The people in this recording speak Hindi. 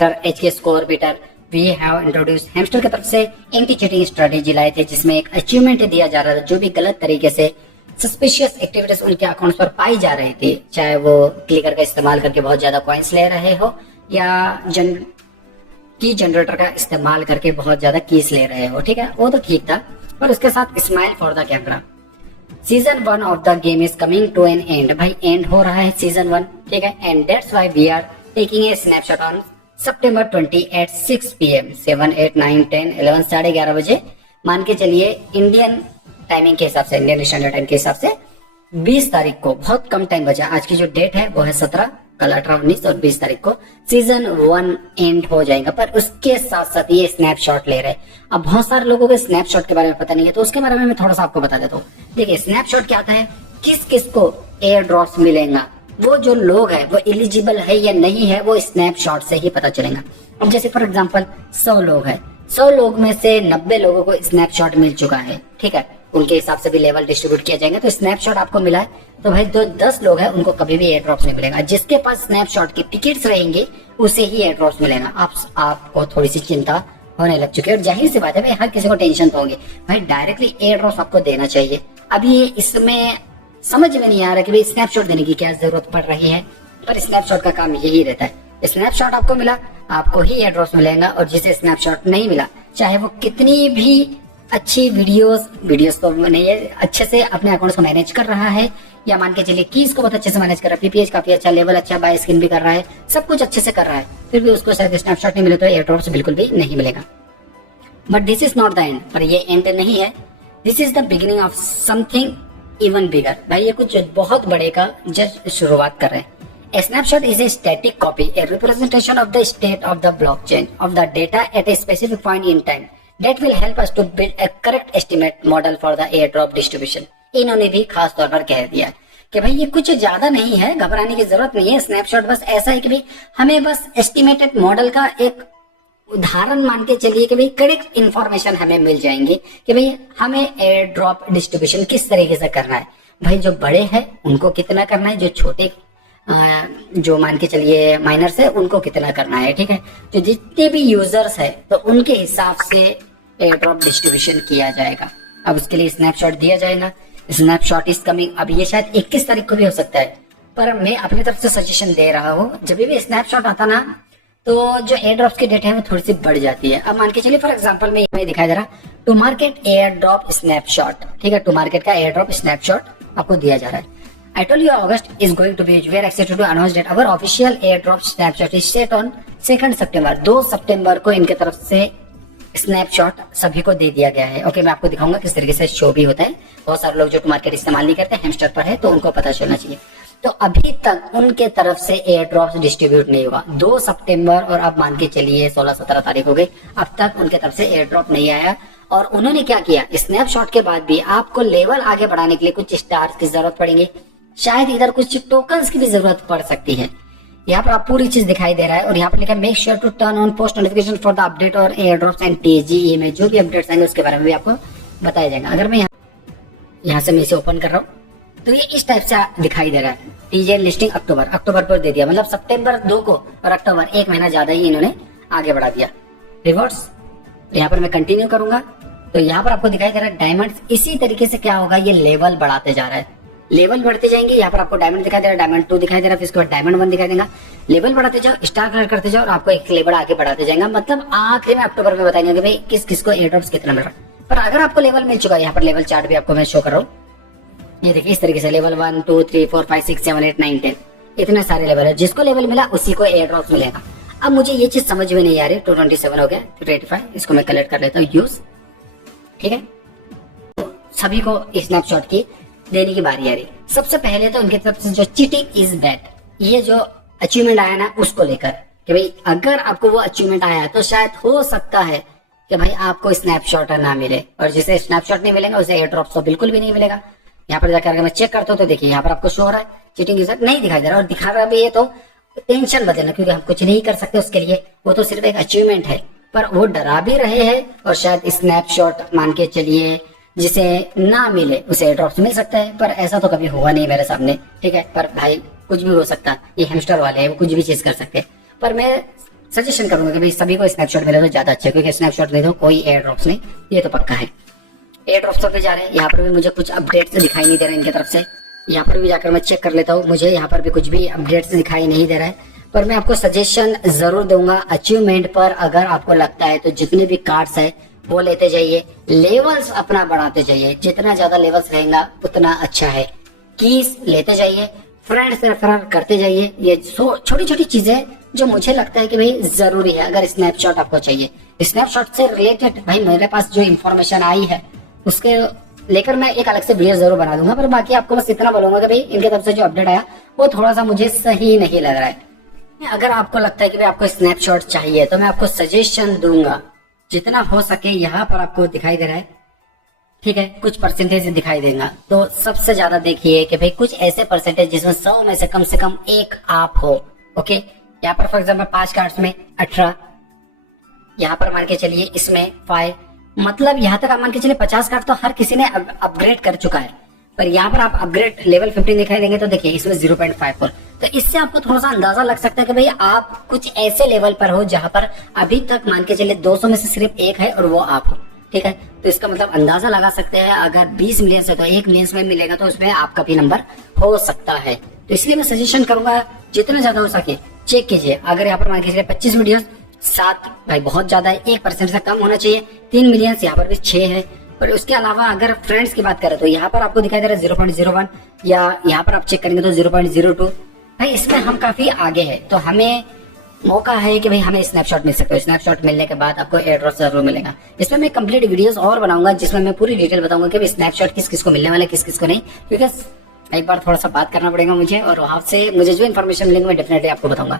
HK score beater we have introduce hamster की तरफ से एंटी चीटिंग स्ट्रेटेजी लाए थे, जिसमें एक अचीवमेंट दिया जा रहा था जो भी गलत तरीके से सस्पिशियस एक्टिविटीज उनके अकाउंट्स पर पाई जा रही थी, चाहे वो क्लिकर का इस्तेमाल करके बहुत ज्यादा कॉइन्स ले रहे हो या की जनरेटर का इस्तेमाल करके बहुत ज्यादा कीज ले रहे हो। ठीक है, वो तो ठीक था, पर उसके साथ smile for the camera. Season 1 of the game is coming to an end. भाई एंड हो रहा है सीजन 1, ठीक है, and that's why we are taking a snapshot on September 20 at 6 PM 7, 8, 9, 10, 11 11:30 बजे मान के चलिए इंडियन टाइमिंग के हिसाब से, इंडियन स्टैंडर्ड टाइम के हिसाब से 20 तारीख को, बहुत कम टाइम बचा। आज की जो डेट है वो है 17, कल 18, 19 और 20 तारीख को सीजन 1 एंड हो जाएगा। पर उसके साथ साथ ये स्नैपशॉट ले रहे हैं। अब बहुत सारे लोगों को स्नैपशॉट के बारे में पता नहीं है, तो उसके बारे में मैं थोड़ा सा आपको बता देता हूँ। देखिए स्नैपशॉट क्या आता है, किस किस को एयर ड्रॉप्स मिलेगा, वो जो लोग है वो एलिजिबल है या नहीं है वो स्नैपशॉट से ही पता चलेगा। अब जैसे फॉर एग्जांपल 100 लोग है, 100 लोग में से 90 लोगों को स्नैपशॉट मिल चुका है, ठीक है, उनके हिसाब से भी लेवल डिस्ट्रीब्यूट किया जाएगा। तो स्नैपशॉट आपको मिला है, तो भाई जो 10 लोग हैं उनको कभी भी एयर ड्रॉप्स नहीं मिलेगा। जिसके पास स्नैपशॉट की टिकट्स रहेंगे उसे ही एयर ड्रॉप्स मिलेगा। आपको थोड़ी सी चिंता होने लग चुकी है, और जाहिर सी बात है भाई हर किसी को टेंशन तो होगी, भाई डायरेक्टली एयर ड्रॉप्स आपको देना चाहिए। अभी इसमें समझ में नहीं आ रहा कि भाई स्नैपशॉट देने की क्या जरूरत पड़ रही है, पर स्नैपशॉट का काम यही रहता है। स्नैपशॉट आपको मिला, आपको ही एयर ड्रॉप्स मिलेगा, और जिसे स्नैपशॉट नहीं मिला, चाहे वो कितनी भी अच्छी वीडियोस तो नहीं है, अच्छे से अपने अकाउंट्स को मैनेज कर रहा है, या मान के चलिए कीज को बहुत अच्छे से मैनेज कर रहा है, पीपीएच काफी अच्छा, लेवल अच्छा, बाय स्किन भी कर रहा है, सब कुछ अच्छे से कर रहा है, फिर भी उसको शायद स्नैपशॉट नहीं मिले तो एयर ड्रॉप्स बिल्कुल भी नहीं मिलेगा। But this is not the end, पर ये एंड नहीं है, this is the beginning of something even bigger. भाई ये कुछ बहुत बड़े का जस्ट शुरुआत कर रहे हैं। A snapshot is a static copy, a representation of the state of the blockchain of the data at a specific point in time that will help us to build a correct estimate model for the airdrop distribution। इन्होंने भी खास तौर पर कह दिया कि भाई ये कुछ ज्यादा नहीं है, घबराने की जरूरत नहीं है। स्नैपशॉट बस ऐसा है कि भाई हमें बस एस्टिमेटेड मॉडल का एक उदाहरण मान के चलिए कि भाई करेक्ट इंफॉर्मेशन हमें मिल जाएंगे कि भाई हमें एयर ड्रॉप डिस्ट्रीब्यूशन किस तरीके से करना है। भाई जो बड़े हैं उनको कितना करना है, जो छोटे जो मान के चलिए माइनर्स है उनको कितना करना है, ठीक है। तो जितने भी यूजर्स है तो उनके हिसाब से एयर ड्रॉप डिस्ट्रीब्यूशन किया जाएगा। अब उसके लिए स्नैपशॉट दिया जाएगा। Snapshot is coming. अब ये शायद 21 तारीख को भी हो सकता है, पर मैं अपनी तरफ से सजेशन दे रहा हूँ, जब भी स्नैपशॉट आता ना तो जो एयर ड्रॉप्स की डेट है वो थोड़ी सी बढ़ जाती है। अब मान के चलिए फॉर एग्जांपल में ये दिखाई दे रहा to market air drop snapshot, ठीक है, टू मार्केट का एयर ड्रॉप स्नैपशॉट आपको दिया जा रहा है। I told you August is going to be very excited to announce that our official airdrop snapshot is set on 2 September। 2 सितंबर को इनके तरफ से स्नैपशॉट सभी को दे दिया गया है। ओके, मैं आपको दिखाऊंगा किस तरीके से शो भी होता है। बहुत सारे लोग जो टू मार्केट इस्तेमाल नहीं करते, हैमस्टर पर है, तो उनको पता चलना चाहिए। तो अभी तक उनके तरफ से एयर ड्रॉप्स डिस्ट्रीब्यूट नहीं हुआ। 2 सितंबर और अब मान के चलिए 16-17 तारीख हो गई, अब तक उनके तरफ से एयर ड्रॉप नहीं आया। और उन्होंने क्या किया, स्नैपशॉट के बाद भी आपको लेवल आगे बढ़ाने के लिए कुछ स्टार्स की जरूरत पड़ेगी, शायद इधर कुछ टोकन्स की भी जरूरत पड़ सकती है। यहाँ पर आप पूरी चीज दिखाई दे रहा है, और यहाँ पर लिखा है make sure to turn on post notification for the update और एयर ड्रॉप्स एंड टीजीई में जो भी अपडेट्स आएंगे उसके बारे में भी आपको बताया जाएगा। अगर मैं यहाँ से मैं इसे ओपन कर रहा हूँ तो ये इस टाइप से दिखाई दे रहा है। टीजे लिस्टिंग अक्टूबर पर दे दिया, मतलब सितंबर 2 को और अक्टूबर 1 महीना ज्यादा ही इन्होंने आगे बढ़ा दिया। रिवॉर्ड्स यहाँ पर मैं कंटिन्यू करूंगा तो यहाँ पर आपको दिखाई दे रहा है डायमंड्स। इसी तरीके से क्या होगा, ये लेवल बढ़ाते जा रहा है, लेवल बढ़ते जाएंगे। यहाँ पर आपको डायमंड दिखाई दे रहा है, डायमंड 2 दिखाई दे रहा है, फिर उसके बाद डायमंड 1 दिखाई देगा। लेवल बढ़ाते जाओ, स्टार कलर करते जाओ, और आपको एक लेवल आगे बढ़ाते जाएगा। मतलब आखिरी में अक्टूबर में बताएंगे कि भाई किस किस को एयर ड्रॉप्स कितना मिल रहा है। पर अगर आपको लेवल मिल चुका है, यहाँ पर लेवल चार्ट भी आपको मैं शो कर रहा हूँ, ये देखिए इस तरीके से लेवल 1 2 3 4 5 6 7 8 9 10 इतने सारे लेवल है। जिसको लेवल मिला उसी को एयर ड्रॉप्स मिलेगा। अब मुझे ये चीज समझ में नहीं आ रही। 227 हो गया, 285, इसको मैं कलेक्ट कर लेता हूँ यूज, ठीक है। तो सभी को स्नैपशॉट की देने की बारी आ रही। सबसे पहले तो उनकी तरफ से जो चीटिंग इज बैड, ये जो अचीवमेंट आया ना उसको लेकर कि भाई अगर आपको वो अचीवमेंट आया तो शायद हो सकता है कि भाई आपको स्नैपशॉट ना मिले, और जिसे स्नैपशॉट नहीं मिलेगा उसे एयर ड्रॉप तो बिल्कुल भी नहीं मिलेगा। यहाँ पर जाकर मैं चेक करता हूँ तो देखिए यहाँ पर आपको शो हो रहा है चीटिंग यूजर नहीं दिखाई दे रहा, और दिखा रहा भी है तो टेंशन मत लेना, क्योंकि हम कुछ नहीं कर सकते उसके लिए, वो तो सिर्फ एक अचीवमेंट है। पर वो डरा भी रहे हैं, और शायद स्नैपशॉट मान के चलिए जिसे ना मिले उसे एयर ड्रॉप्स मिल सकता है, पर ऐसा तो कभी हुआ नहीं मेरे सामने, ठीक है। पर भाई कुछ भी हो सकता है, ये हैमस्टर वाले हैं, वो कुछ भी चीज कर सकते हैं। पर मैं सजेशन करूंगा कि भाई सभी को स्नैपशॉट मिले तो ज्यादा अच्छा है, क्योंकि स्नैपशॉट नहीं तो कोई एयर ड्रॉप्स नहीं, ये तो पक्का है। एयर ड्रॉप्स पे जा रहे हैं, यहाँ पर भी मुझे कुछ अपडेट्स दिखाई नहीं दे रहे इनकी तरफ से। यहाँ पर भी जाकर मैं चेक कर लेता हूँ, मुझे यहाँ पर भी कुछ भी अपडेट्स दिखाई नहीं दे रहा है। पर मैं आपको सजेशन जरूर दूंगा अचीवमेंट पर, अगर आपको लगता है तो जितने भी कार्ड्स है वो लेते जाइए, लेवल्स अपना बढ़ाते जाइए, जितना ज्यादा लेवल्स रहेगा उतना अच्छा है। कीज लेते जाइए, फ्रेंड्स रेफर करते जाइए, ये छोटी छोटी चीजें जो मुझे लगता है कि भाई जरूरी है। अगर स्नैपशॉट आपको चाहिए, स्नैपशॉट से रिलेटेड भाई मेरे पास जो इन्फॉर्मेशन आई है उसके लेकर मैं एक अलग से वीडियो जरूर बना दूंगा, पर बाकी आपको बस इतना बोलूंगा कि भाई इनके तरफ से जो अपडेट आया वो थोड़ा सा मुझे सही नहीं लग रहा है। अगर आपको लगता है कि भाई आपको स्नैपशॉट चाहिए तो मैं आपको सजेशन दूंगा, जितना हो सके यहाँ पर आपको दिखाई दे रहा है, ठीक है, कुछ परसेंटेज दिखाई देगा, तो सबसे ज्यादा देखिए कि भाई कुछ ऐसे परसेंटेज जिसमें 100 में से कम एक आप हो। ओके, यहाँ पर फॉर एग्जाम्पल 5 कार्ड्स में 18, यहाँ पर मान के चलिए इसमें 5, मतलब यहाँ तक आप मान के चलिए 50 कार्ड तो हर किसी ने अपग्रेड कर चुका है। पर यहाँ पर आप अपग्रेड लेवल 15 दिखाई देंगे तो देखिए इसमें 0.54, तो इससे आपको थोड़ा सा अंदाजा लग सकता है कि भाई आप कुछ ऐसे लेवल पर हो जहां पर अभी तक मान के चलिए 200 में से सिर्फ एक है और वो आप हो, ठीक है। तो इसका मतलब अंदाजा लगा सकते हैं, अगर 20 मिलियन से तो 1 मिलियन में मिलेगा तो उसमें आपका भी नंबर हो सकता है। तो इसलिए मैं सजेशन करूंगा जितना ज्यादा हो सके चेक कीजिए। अगर यहाँ पर मान के चलिए 25 वीडियो 7 भाई बहुत ज्यादा है, 1% से कम होना चाहिए। 3 मिलियन यहाँ पर भी 6 है। पर उसके अलावा अगर फ्रेंड्स की बात करें तो यहाँ पर आपको दिखाई दे रहा है 0.01, या यहाँ पर आप चेक करेंगे तो 0.02। भाई इसमें हम काफी आगे हैं, तो हमें मौका है कि भाई हमें स्नैपशॉट मिल सकता है। स्नैपशॉट मिलने के बाद आपको एयर ड्रॉप जरूर मिलेगा। इसमें मैं कंप्लीट वीडियोस और बनाऊंगा जिसमें मैं पूरी डिटेल बताऊंगा कि स्नैपशॉट किस किस को मिलने वाला है, किस किस को नहीं, क्योंकि एक बार थोड़ा सा बात करना पड़ेगा मुझे, और वहां से मुझे जो इन्फॉर्मेशन मिलेगी मैं डेफिनेटली आपको बताऊंगा।